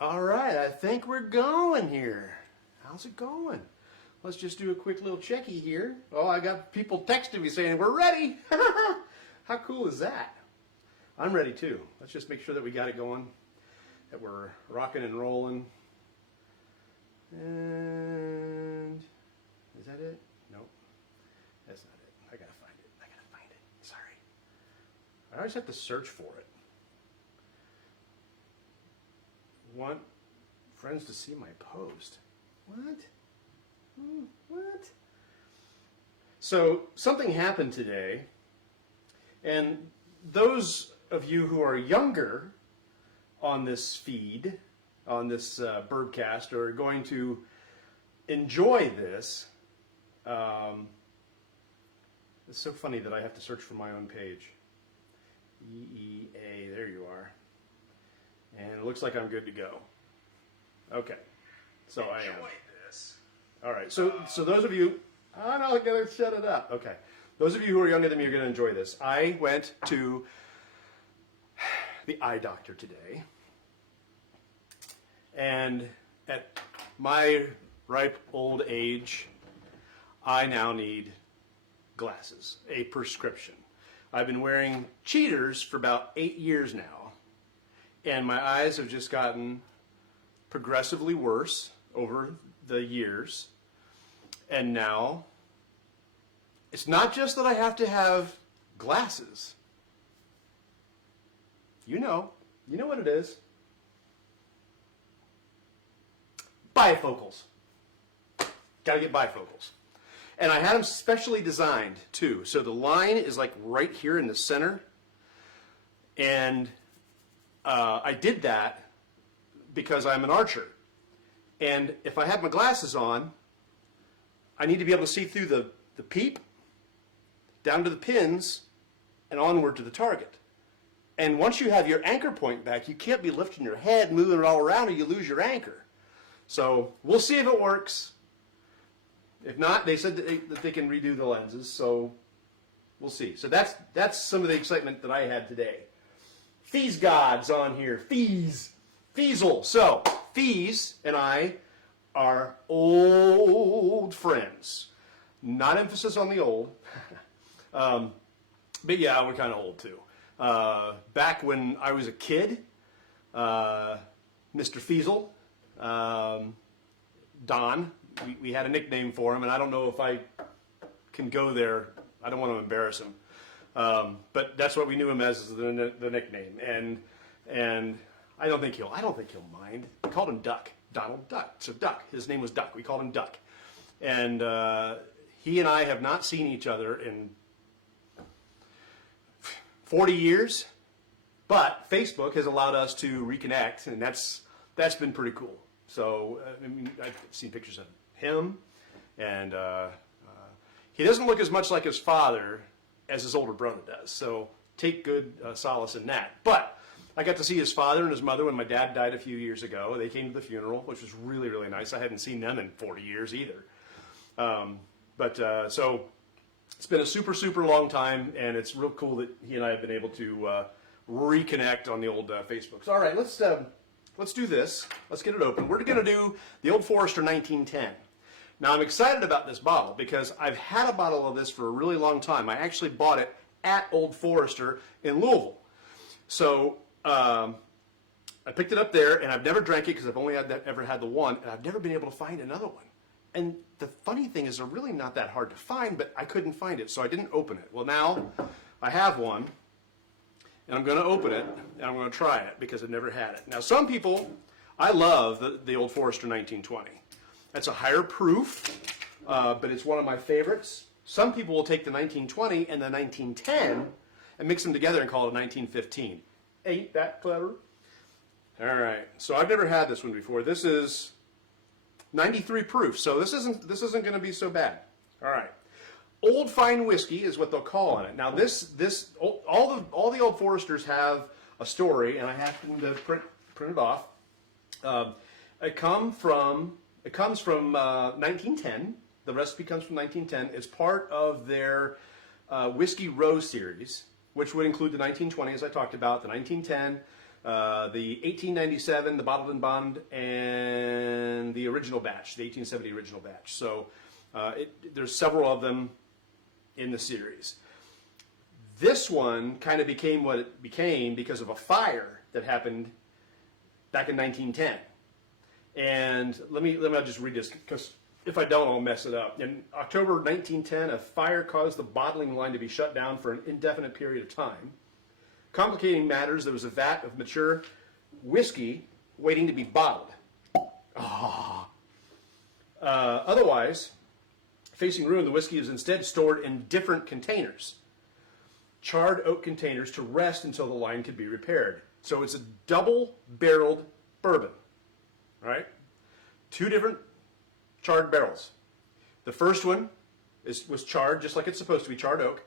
All right, I think we're going here. How's it going? Let's just do a quick little checky here. Oh, I got people texting me saying we're ready. How cool is that? I'm ready too. Let's just make sure that we got it going, that we're rocking and rolling. And is that it? Nope, that's not it. I gotta find it. Sorry. I always have to search for it. Want friends to see my post. What? What? So something happened today, and those of you who are younger on this feed, on this Bourbcast, are going to enjoy this. It's so funny that I have to search for my own page. EEA, there you are. And it looks like I'm good to go. Okay, so I am. All right, so those of you, I'm not going to shut it up. Okay, those of you who are younger than me are going to enjoy this. I went to the eye doctor today, and at my ripe old age, I now need glasses, a prescription. I've been wearing cheaters for about 8 years now, and my eyes have just gotten progressively worse over the years. And now, it's not just that I have to have glasses. You know what it is. Bifocals. Gotta get bifocals. And I had them specially designed too. So the line is like right here in the center. And I did that because I'm an archer. And if I have my glasses on, I need to be able to see through the peep, down to the pins, and onward to the target. And once you have your anchor point back, you can't be lifting your head, moving it all around, or you lose your anchor. So we'll see if it works. If not, they said that they can redo the lenses, so we'll see. So that's some of the excitement that I had today. Fees God's on here. Feasel. So, Fees and I are old friends. Not emphasis on the old. But yeah, we're kind of old too. Back when I was a kid, Mr. Feasel, Don, we had a nickname for him, and I don't know if I can go there. I don't want to embarrass him. But that's what we knew him as the nickname. And I don't think he'll mind. We called him Duck. Donald Duck. So Duck. His name was Duck. We called him Duck. And he and I have not seen each other in 40 years, but Facebook has allowed us to reconnect, and that's been pretty cool. So I mean, I've seen pictures of him, and he doesn't look as much like his father as his older brother does. So take good solace in that. But I got to see his father and his mother when my dad died a few years ago. They came to the funeral, which was really, really nice. I hadn't seen them in 40 years either. So it's been a super, super long time, and it's real cool that he and I have been able to reconnect on the old Facebook. So, all right, let's do this. Let's get it open. We're going to do the Old Forester 1910. Now, I'm excited about this bottle because I've had a bottle of this for a really long time. I actually bought it at Old Forester in Louisville. So I picked it up there, and I've never drank it because I've only ever had the one, and I've never been able to find another one. And the funny thing is they're really not that hard to find, but I couldn't find it, so I didn't open it. Well, now I have one, and I'm going to open it, and I'm going to try it because I've never had it. Now, some people, I love the Old Forester 1920. That's a higher proof, but it's one of my favorites. Some people will take the 1920 and the 1910 and mix them together and call it a 1915. Ain't that clever? All right, so I've never had this one before. This is 93 proof, so this isn't going to be so bad. All right, Old Fine Whiskey is what they'll call on it. Now all the Old Foresters have a story, and I happened to print it off. It comes from 1910. The recipe comes from 1910. It's part of their Whiskey Row series, which would include the 1920, as I talked about, the 1910, the 1897, the bottled and bond, and the original batch, the 1870 original batch. So there's several of them in the series. This one kind of became what it became because of a fire that happened back in 1910. And let me just read this, because if I don't, I'll mess it up. In October 1910, a fire caused the bottling line to be shut down for an indefinite period of time. Complicating matters, there was a vat of mature whiskey waiting to be bottled. Otherwise, facing ruin, the whiskey is instead stored in different containers. Charred oak containers to rest until the line could be repaired. So it's a double-barreled bourbon, right? 2 different charred barrels. The first one was charred just like it's supposed to be, charred oak.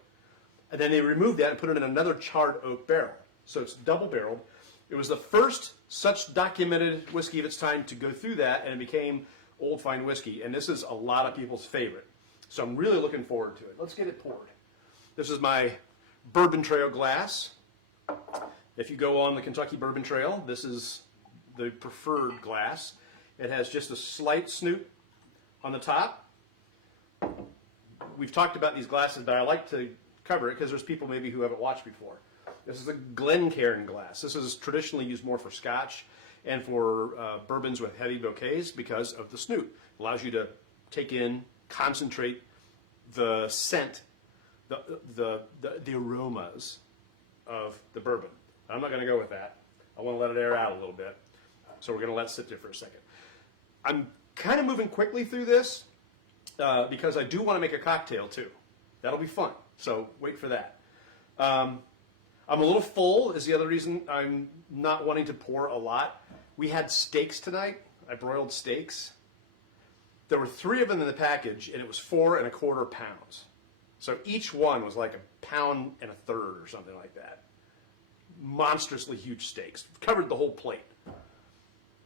And then they removed that and put it in another charred oak barrel. So it's double-barreled. It was the first such documented whiskey of its time to go through that, and it became Old Fine whiskey. And this is a lot of people's favorite. So I'm really looking forward to it. Let's get it poured. This is my Bourbon Trail glass. If you go on the Kentucky Bourbon Trail, this is the preferred glass. It has just a slight snoot on the top. We've talked about these glasses, but I like to cover it because there's people maybe who haven't watched before. This is a Glencairn glass. This is traditionally used more for Scotch and for bourbons with heavy bouquets because of the snoot. It allows you to take in, concentrate the scent, the aromas of the bourbon. I'm not going to go with that. I want to let it air out a little bit. So we're going to let it sit there for a second. I'm kind of moving quickly through this because I do want to make a cocktail too. That'll be fun. So wait for that. I'm a little full is the other reason I'm not wanting to pour a lot. We had steaks tonight. I broiled steaks. There were 3 of them in the package, and it was 4 1/4 pounds. So each one was like 1 1/3 pounds or something like that. Monstrously huge steaks. Covered the whole plate.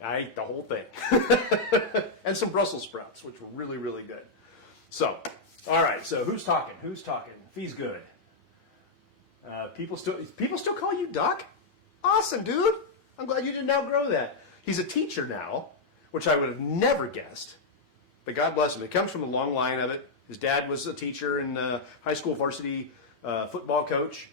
I ate the whole thing. And some Brussels sprouts, which were really, really good. So, all right, so who's talking? Who's talking? Fee's good. People still call you Duck? Awesome, dude. I'm glad you didn't outgrow that. He's a teacher now, which I would have never guessed. But God bless him. It comes from a long line of it. His dad was a teacher and high school varsity football coach,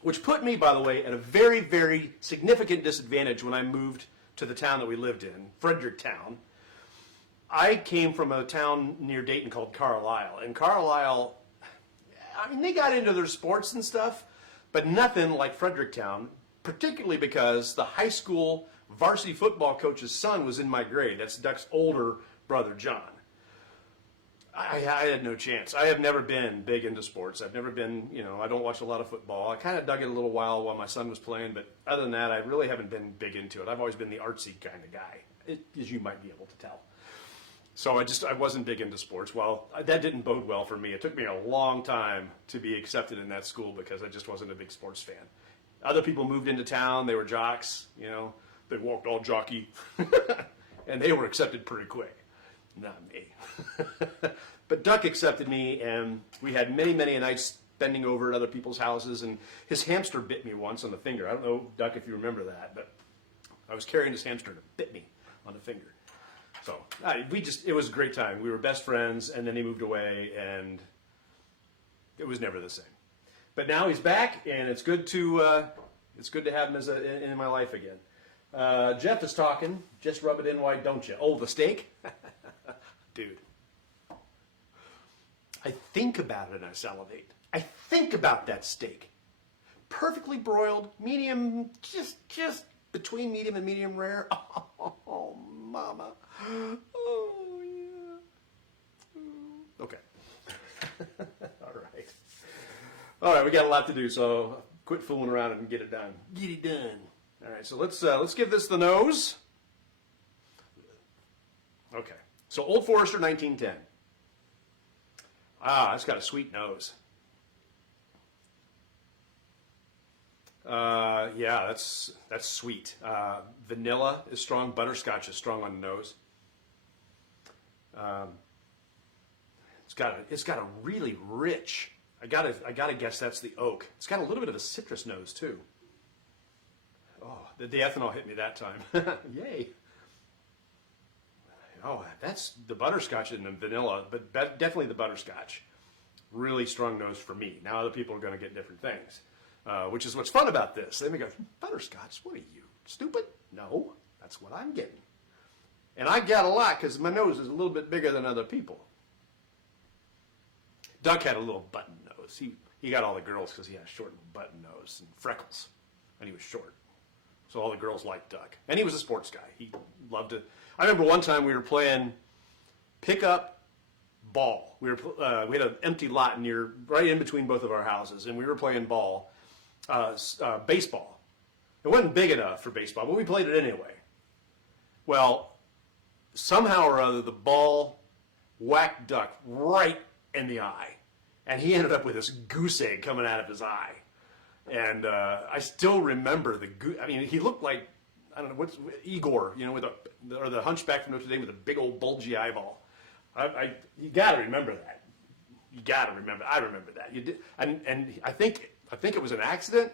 which put me, by the way, at a very, very significant disadvantage when I moved to the town that we lived in, Fredericktown. I came from a town near Dayton called Carlisle. And Carlisle, I mean, they got into their sports and stuff, but nothing like Fredericktown, particularly because the high school varsity football coach's son was in my grade. That's Duck's older brother, John. I had no chance. I have never been big into sports. I've never been, I don't watch a lot of football. I kind of dug it a little while my son was playing, but other than that, I really haven't been big into it. I've always been the artsy kind of guy, as you might be able to tell. So I wasn't big into sports. Well, that didn't bode well for me. It took me a long time to be accepted in that school because I just wasn't a big sports fan. Other people moved into town. They were jocks, They walked all jockey. And they were accepted pretty quick. Not me. But Duck accepted me, and we had many, many nights spending over at other people's houses, and his hamster bit me once on the finger. I don't know, Duck, if you remember that, but I was carrying his hamster and it bit me on the finger. So it was a great time. We were best friends, and then he moved away, and it was never the same. But now he's back, and it's good to have him in my life again. Jeff is talking. Just rub it in, why don't you? Oh, the steak? Dude. I think about it and I salivate. I think about that steak. Perfectly broiled, medium, just between medium and medium rare. Oh, mama. Oh, yeah. Okay. All right, we got a lot to do, so quit fooling around and get it done. Get it done. All right, so let's give this the nose. Okay, so Old Forester 1910. It's got a sweet nose. Yeah, that's sweet. Vanilla is strong. Butterscotch is strong on the nose. It's got a really rich. I gotta guess that's the oak. It's got a little bit of a citrus nose too. Oh, the ethanol hit me that time. Yay. Oh, that's the butterscotch and the vanilla, but definitely the butterscotch. Really strong nose for me. Now other people are going to get different things, which is what's fun about this. They may go, butterscotch, what are you, stupid? No, that's what I'm getting. And I got a lot because my nose is a little bit bigger than other people. Duck had a little button nose. He got all the girls because he had a short button nose and freckles, and he was short. So all the girls liked Duck. And he was a sports guy. He loved it. I remember one time we were playing pickup ball. We had an empty lot right in between both of our houses, and we were playing baseball. It wasn't big enough for baseball, but we played it anyway. Well, somehow or other, the ball whacked Duck right in the eye, and he ended up with this goose egg coming out of his eye. And I still remember he looked like, I don't know, what's Igor, or the Hunchback from Notre Dame with a big old bulgy eyeball. You got to remember that. You got to remember. I remember that. You did, and I think it was an accident.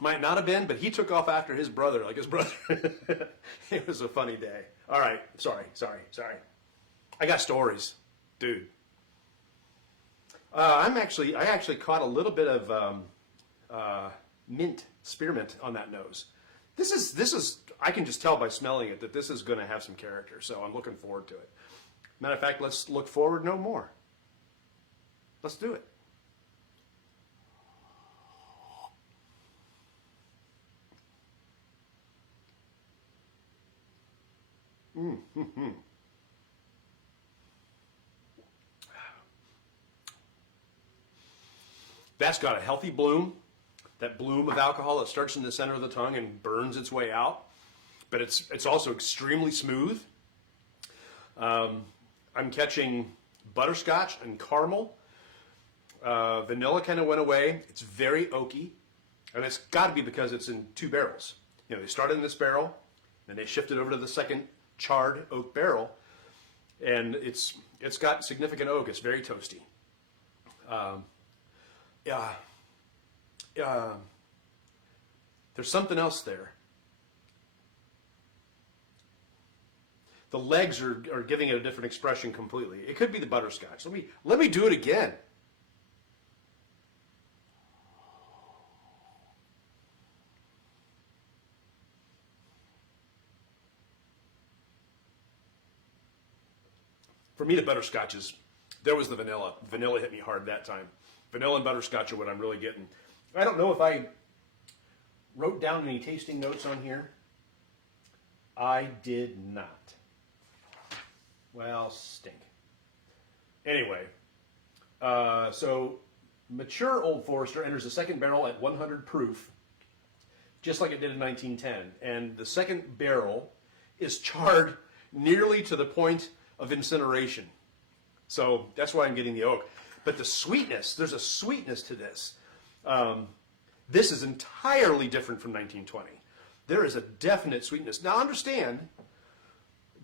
Might not have been, but he took off after his brother, like his brother. It was a funny day. All right, sorry. I got stories, dude. I actually caught a little bit of spearmint on that nose. This is. I can just tell by smelling it that this is going to have some character. So I'm looking forward to it. Matter of fact, let's look forward no more. Let's do it. That's got a healthy bloom. That bloom of alcohol that starts in the center of the tongue and burns its way out. But it's also extremely smooth. I'm catching butterscotch and caramel. Vanilla kind of went away. It's very oaky. And it's got to be because it's in two barrels. They started in this barrel, then they shifted over to the second charred oak barrel. And it's got significant oak. It's very toasty. There's something else there. The legs are giving it a different expression completely. It could be the butterscotch. Let me do it again. For me, the butterscotch there was the vanilla. Vanilla hit me hard that time. Vanilla and butterscotch are what I'm really getting. I don't know if I wrote down any tasting notes on here. I did not. Well, stink. Anyway, so mature Old Forester enters the second barrel at 100 proof, just like it did in 1910. And the second barrel is charred nearly to the point of incineration. So that's why I'm getting the oak. But the sweetness, there's a sweetness to this. This is entirely different from 1920. There is a definite sweetness. Now understand,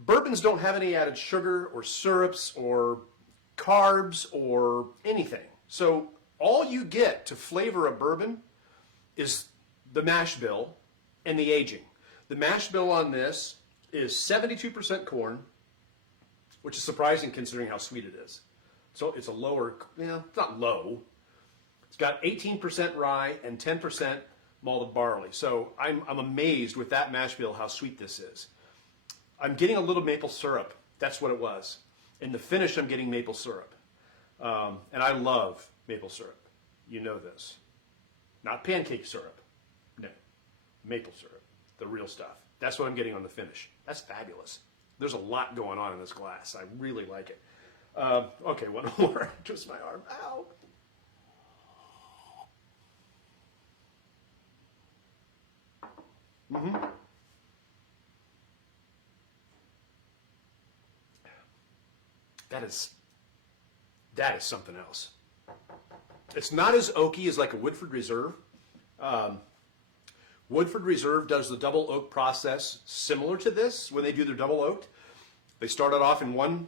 bourbons don't have any added sugar or syrups or carbs or anything. So all you get to flavor a bourbon is the mash bill and the aging. The mash bill on this is 72% corn, which is surprising considering how sweet it is. So it's a lower, it's not low. It's got 18% rye and 10% malted barley. So I'm amazed with that mash bill how sweet this is. I'm getting a little maple syrup. That's what it was. In the finish, I'm getting maple syrup. And I love maple syrup. You know this. Not pancake syrup. No. Maple syrup. The real stuff. That's what I'm getting on the finish. That's fabulous. There's a lot going on in this glass. I really like it. Okay, one more. Twist my arm. Ow. That is something else. It's not as oaky as like a Woodford Reserve. Woodford Reserve does the double oak process similar to this when they do their double oaked. They start it off in one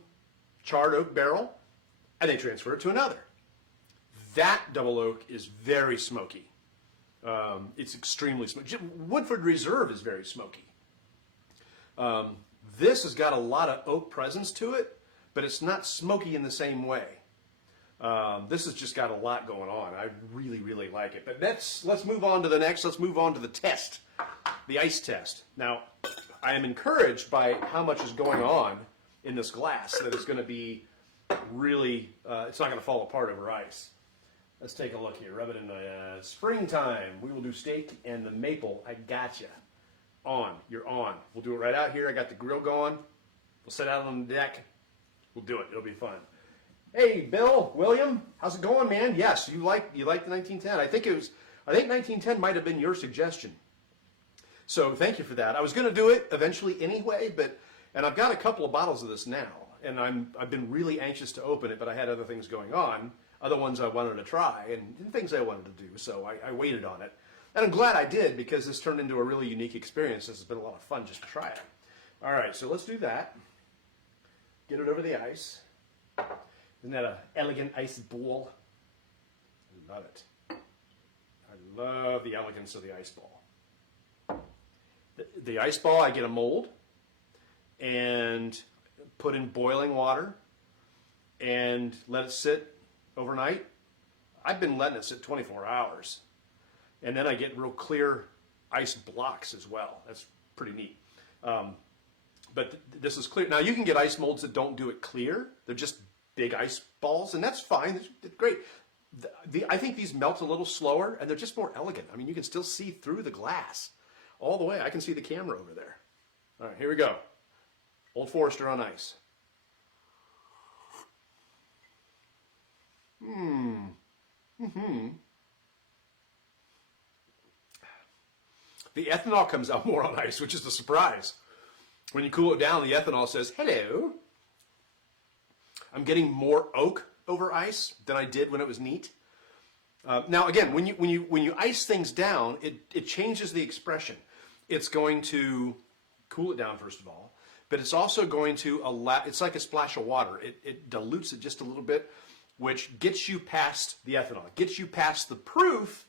charred oak barrel and they transfer it to another. That double oak is very smoky. It's extremely smoky. Woodford Reserve is very smoky. This has got a lot of oak presence to it, but it's not smoky in the same way. This has just got a lot going on. I really, really like it. But let's move on to the next. Let's move on to the test, the ice test. Now, I am encouraged by how much is going on in this glass that it's going to be really, it's not going to fall apart over ice. Let's take a look here. Rub it in the springtime. We will do steak and the maple. I gotcha. On. You're on. We'll do it right out here. I got the grill going. We'll sit out on the deck. We'll do it. It'll be fun. Hey, Bill, William, how's it going, man? Yes, you like the 1910. I think 1910 might have been your suggestion. So thank you for that. I was going to do it eventually anyway, and I've got a couple of bottles of this now, and I've been really anxious to open it, but I had other things going on, other ones I wanted to try, and things I wanted to do. So I waited on it, and I'm glad I did because this turned into a really unique experience. This has been a lot of fun just to try it. All right, so let's do that. Get it over the ice. Isn't that an elegant ice ball? I love it. I love the elegance of the ice ball. The ice ball, I get a mold and put in boiling water and let it sit overnight. I've been letting it sit 24 hours. And then I get real clear ice blocks as well. That's pretty neat. But this is clear. Now you can get ice molds that don't do it clear. They're just big ice balls, and that's fine. It's great. I think these melt a little slower, and they're just more elegant. I mean, you can still see through the glass all the way. I can see the camera over there. All right, here we go. Old Forester on ice. The ethanol comes out more on ice, which is the surprise. When you cool it down, the ethanol says, hello. I'm getting more oak over ice than I did when it was neat. Now, again, when you ice things down, it changes the expression. It's going to cool it down, first of all, but it's also going to allow, it's like a splash of water. It dilutes it just a little bit, which gets you past the ethanol, gets you past the proof,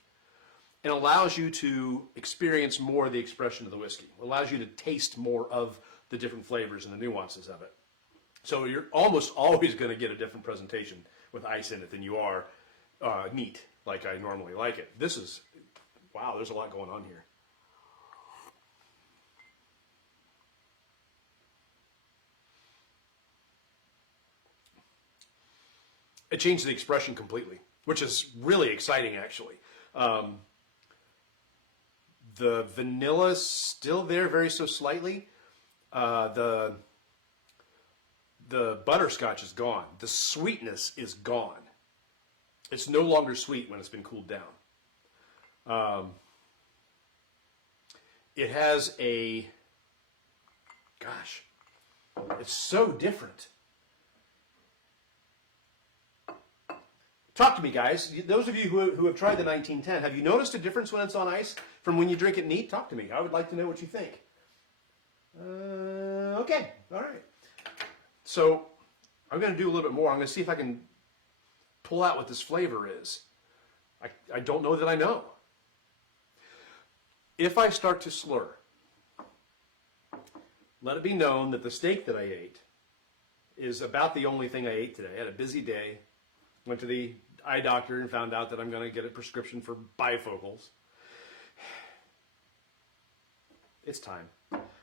and allows you to experience more of the expression of the whiskey. It allows you to taste more of the different flavors and the nuances of it. So you're almost always going to get a different presentation with ice in it than you are neat, like I normally like it. This is, wow, there's a lot going on here. It changed the expression completely, which is really exciting, actually. The vanilla's still there, very so slightly. The butterscotch is gone. The sweetness is gone. It's no longer sweet when it's been cooled down. It has a, gosh, it's so different. Talk to me, guys. Those of you who have tried the 1910, have you noticed a difference when it's on ice from when you drink it neat? Talk to me. I would like to know what you think. Okay, all right. So I'm going to do a little bit more. I'm going to see if I can pull out what this flavor is. I don't know that I know. If I start to slur, let it be known that the steak that I ate is about the only thing I ate today. I had a busy day. Went to the eye doctor and found out that I'm going to get a prescription for bifocals. It's time.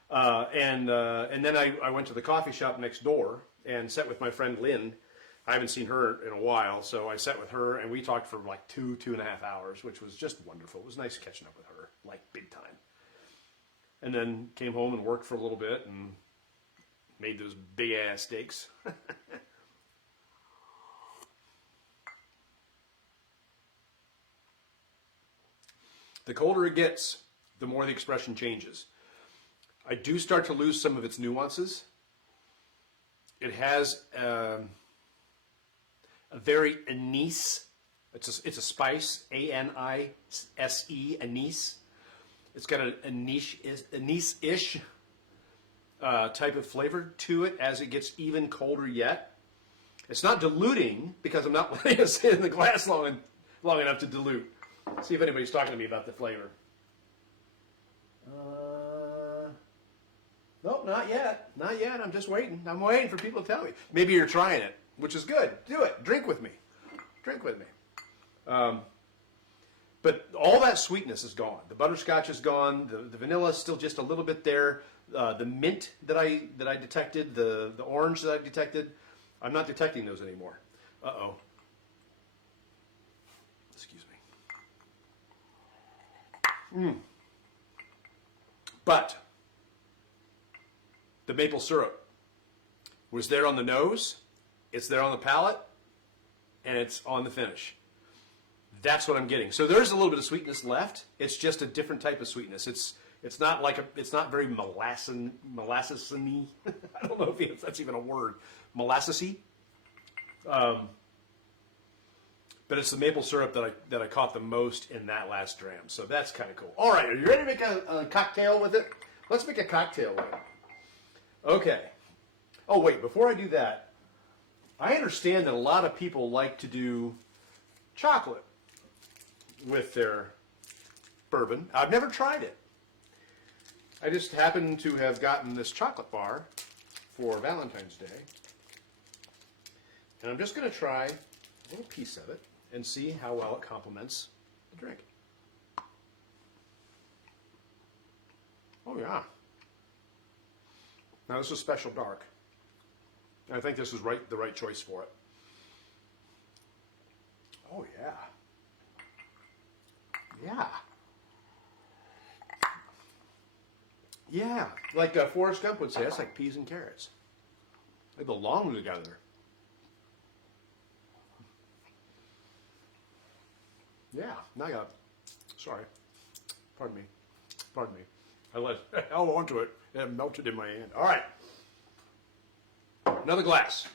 And then I went to the coffee shop next door and sat with my friend Lynn. I haven't seen her in a while, so I sat with her and we talked for like 2.5 hours, which was just wonderful. It was nice catching up with her, like big time. And then came home and worked for a little bit and made those big ass steaks. The colder it gets, the more the expression changes. I do start to lose some of its nuances. It has a very anise. It's a spice, A-N-I-S-E, anise. It's got an anise-ish type of flavor to it as it gets even colder yet. It's not diluting because I'm not letting it sit in the glass long enough to dilute. See if anybody's talking to me about the flavor. Nope, not yet. Not yet. I'm just waiting. I'm waiting for people to tell me. Maybe you're trying it, which is good. Do it. Drink with me. Drink with me. But all that sweetness is gone. The butterscotch is gone. The vanilla is still just a little bit there. The mint that I detected, the orange that I detected, I'm not detecting those anymore. Uh-oh. Excuse me. But the maple syrup was there on the nose, it's there on the palate, and it's on the finish. That's what I'm getting. So there's a little bit of sweetness left. It's just a different type of sweetness. It's not like it's not very molassesy. I don't know if that's even a word. Molassesy. But it's the maple syrup that I caught the most in that last dram. So that's kind of cool. All right, are you ready to make a cocktail with it? Let's make a cocktail with it. Okay. Oh, wait, before I do that, I understand that a lot of people like to do chocolate with their bourbon. I've never tried it. I just happen to have gotten this chocolate bar for Valentine's Day. And I'm just going to try a little piece of it and see how well it complements the drink. Oh, yeah. Now, this is special dark. I think this is the right choice for it. Oh, yeah. Yeah. Yeah. Like Forrest Gump would say, that's like peas and carrots. They belong together. Yeah. Now I got, sorry. Pardon me. Pardon me. I let held onto it and it melted in my hand. All right. Another glass.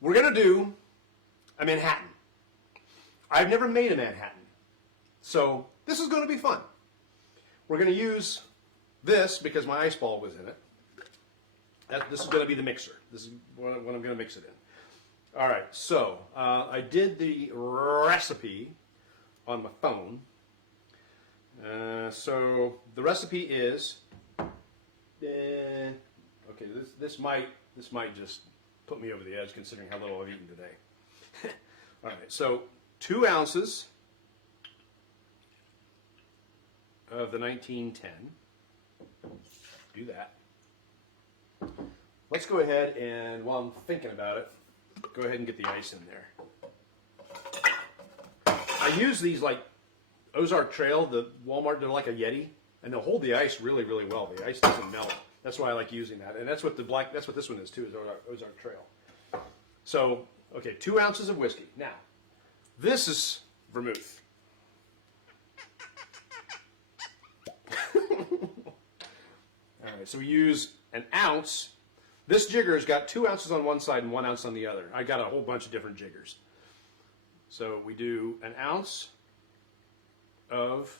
We're going to do a Manhattan. I've never made a Manhattan. So this is going to be fun. We're going to use this because my ice ball was in it. This is going to be the mixer. This is what I'm going to mix it in. All right, so I did the recipe on my phone. So the recipe is, okay, this might just put me over the edge considering how little I've eaten today. All right, so 2 ounces of the 1910. Do that. Let's go ahead and, while I'm thinking about it, go ahead and get the ice in there. I use these like Ozark Trail, the Walmart, they're like a Yeti, and they'll hold the ice really, really well. The ice doesn't melt. That's why I like using that. And that's what that's what this one is too, is Ozark Trail. So, okay, 2 ounces of whiskey. Now, this is vermouth. All right, so we use an ounce. This jigger's got 2 ounces on one side and 1 ounce on the other. I got a whole bunch of different jiggers. So we do an ounce of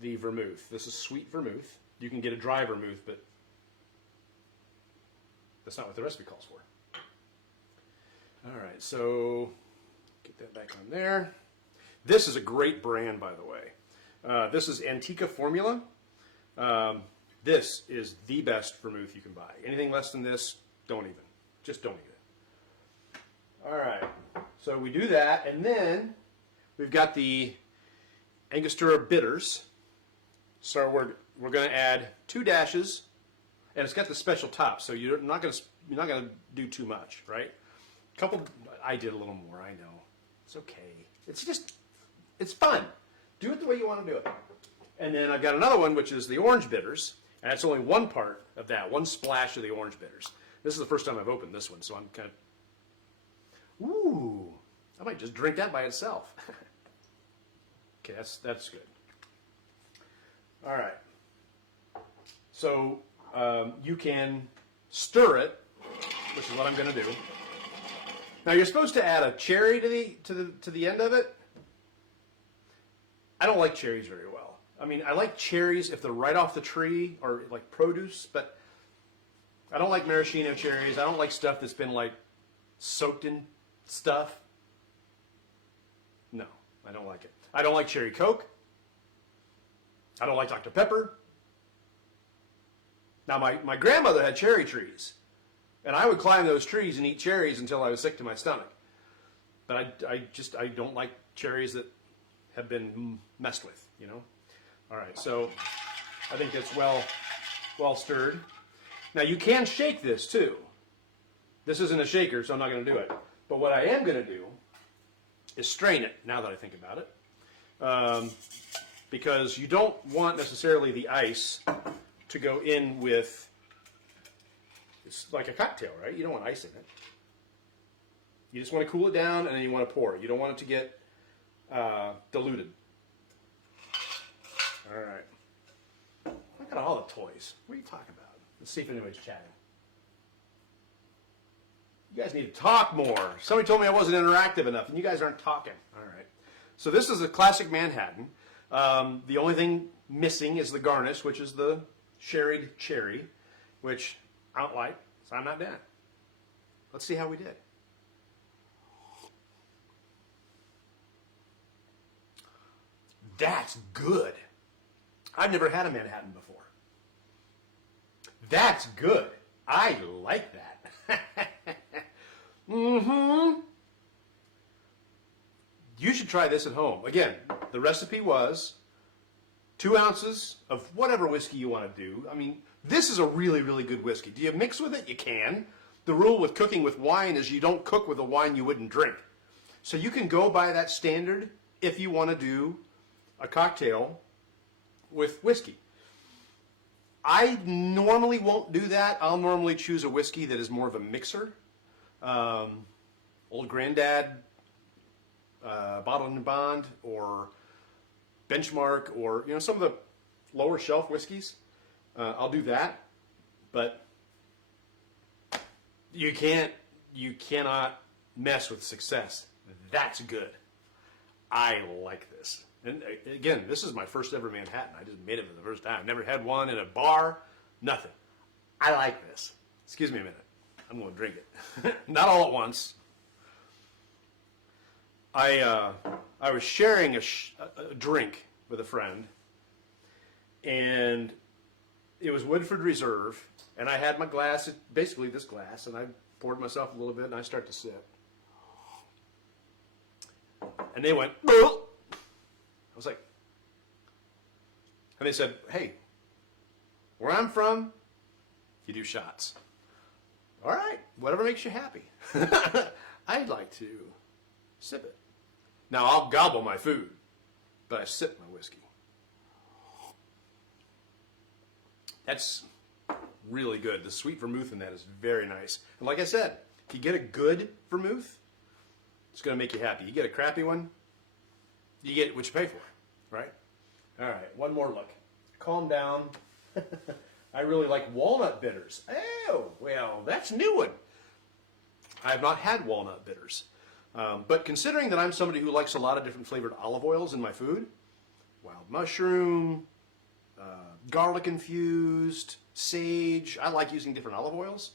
the vermouth. This is sweet vermouth. You can get a dry vermouth, but that's not what the recipe calls for. All right, so get that back on there. This is a great brand, by the way. This is Antica Formula. This is the best vermouth you can buy. Anything less than this, don't even. Just don't even. All right, so we do that, and then we've got the Angostura bitters. So we're going to add 2 dashes, and it's got the special top, so you're not going to do too much, right? I did a little more. I know. It's okay. It's fun. Do it the way you want to do it. And then I've got another one, which is the orange bitters, and it's only one part of that, one splash of the orange bitters. This is the first time I've opened this one, so I'm kind of, ooh, I might just drink that by itself. Okay, that's good. All right. So you can stir it, which is what I'm going to do. Now you're supposed to add a cherry to the end of it. I don't like cherries very well. I mean, I like cherries if they're right off the tree or like produce, but I don't like maraschino cherries. I don't like stuff that's been like soaked in stuff. No, I don't like it. I don't like cherry Coke. I don't like Dr. Pepper. Now, my grandmother had cherry trees, and I would climb those trees and eat cherries until I was sick to my stomach. But I don't like cherries that have been messed with, you know? All right, so I think it's well stirred. Now, you can shake this, too. This isn't a shaker, so I'm not going to do it. But what I am going to do is strain it, now that I think about it. Because you don't want necessarily the ice to go in with, it's like a cocktail, right? You don't want ice in it. You just want to cool it down, and then you want to pour it. You don't want it to get diluted. All right. Look at all the toys. What are you talking about? Let's see if anybody's chatting. You guys need to talk more. Somebody told me I wasn't interactive enough, and you guys aren't talking. All right. So this is a classic Manhattan. The only thing missing is the garnish, which is the sherried cherry, which I don't like, so I'm not doing it. Let's see how we did. That's good. I've never had a Manhattan before. That's good. I like that. Mm-hmm. You should try this at home. Again, the recipe was 2 ounces of whatever whiskey you want to do. I mean, this is a really, really good whiskey. Do you mix with it? You can. The rule with cooking with wine is you don't cook with a wine you wouldn't drink. So you can go by that standard if you want to do a cocktail with whiskey. I normally won't do that. I'll normally choose a whiskey that is more of a mixer. Old Granddad, Bottled and Bond, or Benchmark, or some of the lower shelf whiskeys. I'll do that, but you cannot mess with success. That's good. I like this. And again, this is my first ever Manhattan. I just made it for the first time. I've never had one in a bar, nothing. I like this. Excuse me a minute. I'm going to drink it. Not all at once. I was sharing a drink with a friend, and it was Woodford Reserve, and I had my glass, basically this glass, and I poured myself a little bit, and I start to sip. And they went, "Ugh." I was like, and they said, "Hey, where I'm from, you do shots." All right, whatever makes you happy. I'd like to sip it. Now, I'll gobble my food, but I sip my whiskey. That's really good. The sweet vermouth in that is very nice. And like I said, if you get a good vermouth, it's going to make you happy. You get a crappy one, you get what you pay for, right? All right, one more look. Calm down. I really like walnut bitters. Oh, well, that's a new one. I have not had walnut bitters. But considering that I'm somebody who likes a lot of different flavored olive oils in my food, wild mushroom, garlic infused, sage, I like using different olive oils.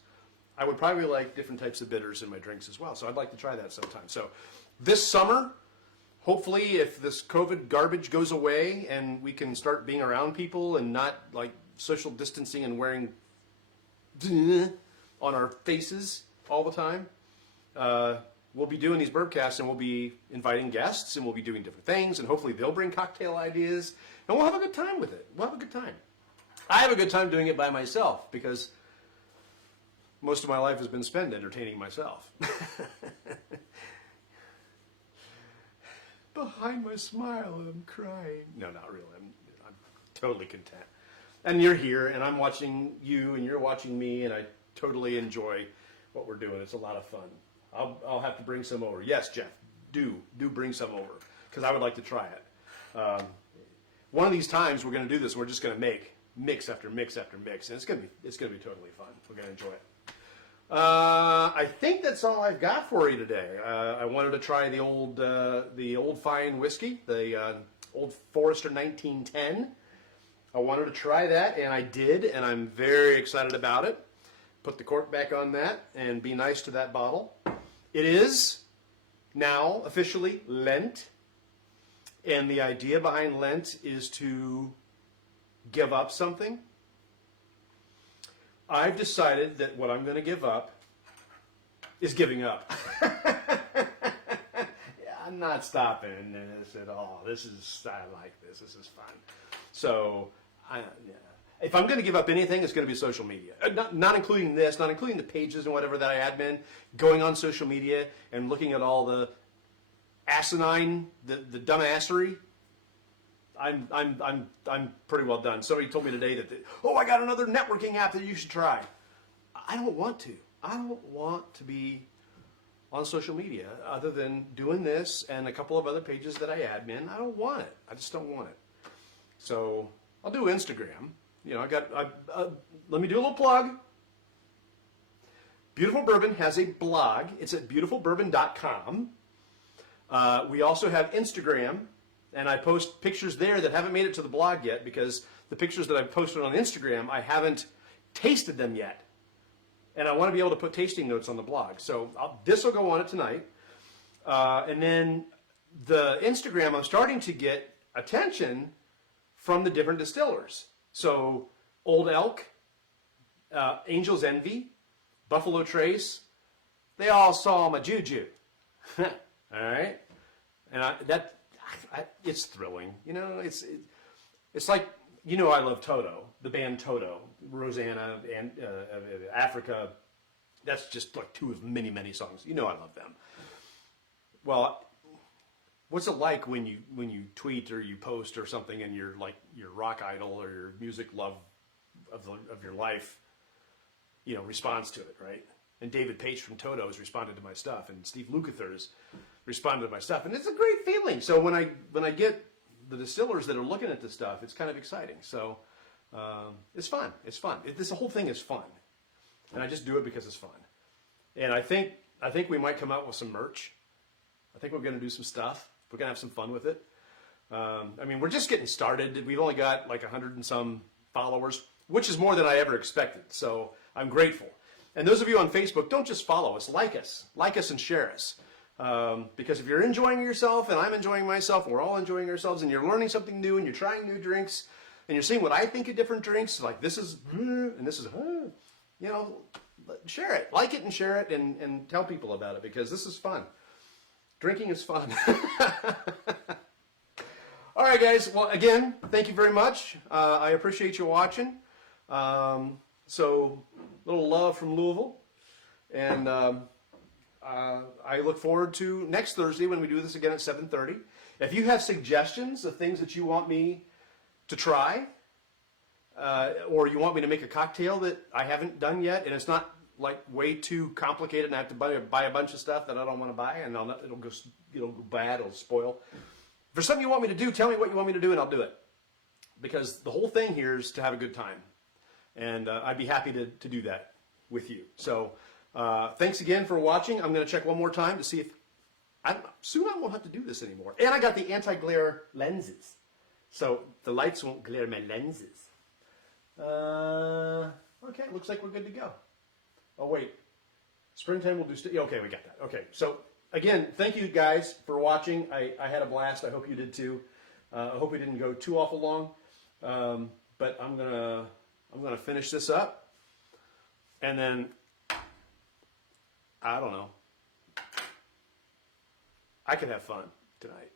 I would probably like different types of bitters in my drinks as well. So I'd like to try that sometime. So this summer, hopefully if this COVID garbage goes away and we can start being around people and not like social distancing and wearing on our faces all the time, we'll be doing these Bourbcasts, and we'll be inviting guests, and we'll be doing different things, and hopefully they'll bring cocktail ideas, and we'll have a good time with it. We'll have a good time. I have a good time doing it by myself because most of my life has been spent entertaining myself. Behind my smile, I'm crying. No, not really. I'm totally content. And you're here, and I'm watching you, and you're watching me, and I totally enjoy what we're doing. It's a lot of fun. I'll have to bring some over. Yes, Jeff, do bring some over, because I would like to try it. One of these times we're going to do this. We're just going to make mix after mix after mix, and it's going to be totally fun. We're going to enjoy it. I think that's all I've got for you today. I wanted to try the old fine whiskey, the Old Forester 1910. I wanted to try that, and I did, and I'm very excited about it. Put the cork back on that and be nice to that bottle. It is now officially Lent. And the idea behind Lent is to give up something. I've decided that what I'm going to give up is giving up. I'm not stopping this at all. I like this. This is fun. So, if I'm going to give up anything, it's going to be social media. Not including this, not including the pages and whatever that I admin. Going on social media and looking at all the asinine, the dumbassery. I'm pretty well done. Somebody told me today that I got another networking app that you should try. I don't want to. I don't want to be on social media other than doing this and a couple of other pages that I admin. I don't want it. I just don't want it. So I'll do Instagram. Let me do a little plug. Beautiful Bourbon has a blog. It's at beautifulbourbon.com. We also have Instagram, and I post pictures there that haven't made it to the blog yet because the pictures that I've posted on Instagram, I haven't tasted them yet. And I want to be able to put tasting notes on the blog. So this will go on it tonight. And then the Instagram, I'm starting to get attention from the different distillers. So Old Elk, Angel's Envy, Buffalo Trace, they all saw my juju. All right? And it's thrilling. It's like, I love Toto, the band Toto, Rosanna, and Africa. That's just like two of many, many songs. I love them. Well, what's it like when you tweet or you post or something and your rock idol or your music love of your life, responds to it, right? And David Paich from Toto has responded to my stuff, and Steve Lukather's responded to my stuff, and it's a great feeling. So when I get the distillers that are looking at this stuff, it's kind of exciting. So it's fun. It's fun. This whole thing is fun, and I just do it because it's fun. And I think we might come out with some merch. I think we're going to do some stuff. We're going to have some fun with it. We're just getting started. We've only got like 100 and some followers, which is more than I ever expected. So I'm grateful. And those of you on Facebook, don't just follow us, like us and share us. Because if you're enjoying yourself and I'm enjoying myself, and we're all enjoying ourselves, and you're learning something new, and you're trying new drinks, and you're seeing what I think of different drinks, like this is, and this is, share it, like it and share it, and tell people about it, because this is fun. Drinking is fun. All right, guys. Well, again, thank you very much. I appreciate you watching. So, a little love from Louisville, and I look forward to next Thursday when we do this again at 7:30. If you have suggestions of things that you want me to try, or you want me to make a cocktail that I haven't done yet, and it's not like way too complicated, and I have to buy a bunch of stuff that I don't want to buy, and it'll go bad, it'll spoil. If there's something you want me to do, tell me what you want me to do, and I'll do it. Because the whole thing here is to have a good time, and I'd be happy to do that with you. So thanks again for watching. I'm going to check one more time to see if soon I won't have to do this anymore. And I got the anti-glare lenses, so the lights won't glare my lenses. Okay, looks like we're good to go. Oh wait, springtime will do. Okay, we got that. Okay, so again, thank you guys for watching. I had a blast. I hope you did too. I hope we didn't go too awful long, but I'm gonna finish this up, and then I don't know. I can have fun tonight.